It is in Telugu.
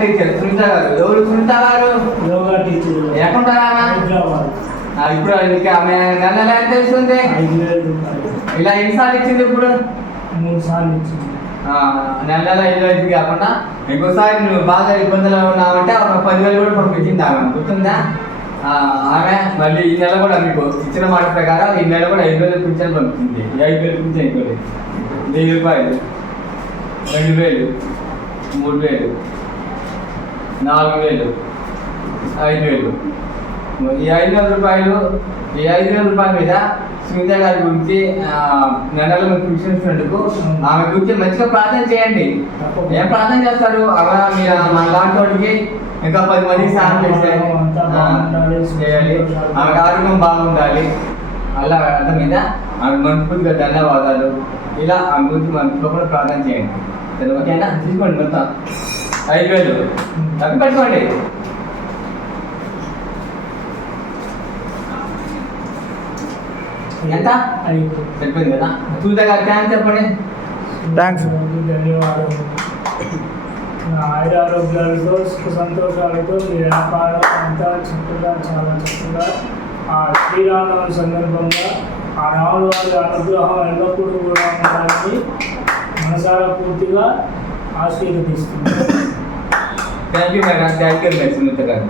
టీచర్ సునీత గారు. ఎవరు సునీత గారు? యోగా టీచర్. ఎక్కడుంటారా? ఇప్పుడు ఆమె నెల నెల ఎంత ఇస్తుంది? 5,000 రూపాయలు. ఇలా ఎన్నిసార్లు ఇచ్చింది? ఇప్పుడు 3 సార్లు ఇచ్చింది. నెల నెల 5,000 కాకుండా ఇంకోసారి నువ్వు బాగా ఇబ్బందులు ఉన్నావంటే ఒక 10,000 కూడా పంపించింది ఆమె. గుర్తుందా? ఆమె మళ్ళీ ఈ నెల కూడా మీకు ఇచ్చిన మాట ప్రకారం ఈ నెల కూడా 5,000 పింఛన్ పంపించింది. 5,000 పింఛన్ అయిపోయింది. 1,000 రూపాయలు, 2,000, 3,000, 4,000, 5,000. ఈ 5,000 రూపాయలు, ఈ 5,000 రూపాయల మీద సునీత గారి గురించి నెలలో మీరు చూసినందుకు ఆమె గురించి మంచిగా ప్రార్థన చేయండి. ఏం ప్రార్థన చేస్తారు? ఆమె మీరు మన లాంటి వాడికి ఇంకా 10 మందికి సాయం చేయాలి. ఆమెకు ఆరోగ్యం బాగుండాలి. అలా అంత మీద ఆమె మనస్ఫూర్తిగా ధన్యవాదాలు. ఇలా ఆమె గురించి మనసులో కూడా ప్రార్థన చేయండి. సరే, ఓకేనా? తీసుకోండి. మొత్తం 5,000 తగ్గి పెట్టుకోండి. ఎంత చెప్పింది కదా? చూద్దా థ్యాంక్స్ చెప్పండి. థ్యాంక్స్, ధన్యవాదాలు. ఆయుర ఆరోగ్యాలతో సుఖ సంతోషాలతో మీ వ్యాపారం అంతా చక్కగా, చాలా చక్కగా ఆ శ్రీరామనవమి సందర్భంగా ఆ రాముల వారి అనుగ్రహం ఎల్లప్పుడూ కూడా ఉండాలని మనసారా పూర్తిగా ఆశీర్వదిస్తుంది. Thank you madam. Thank you madam Sunitha గారు.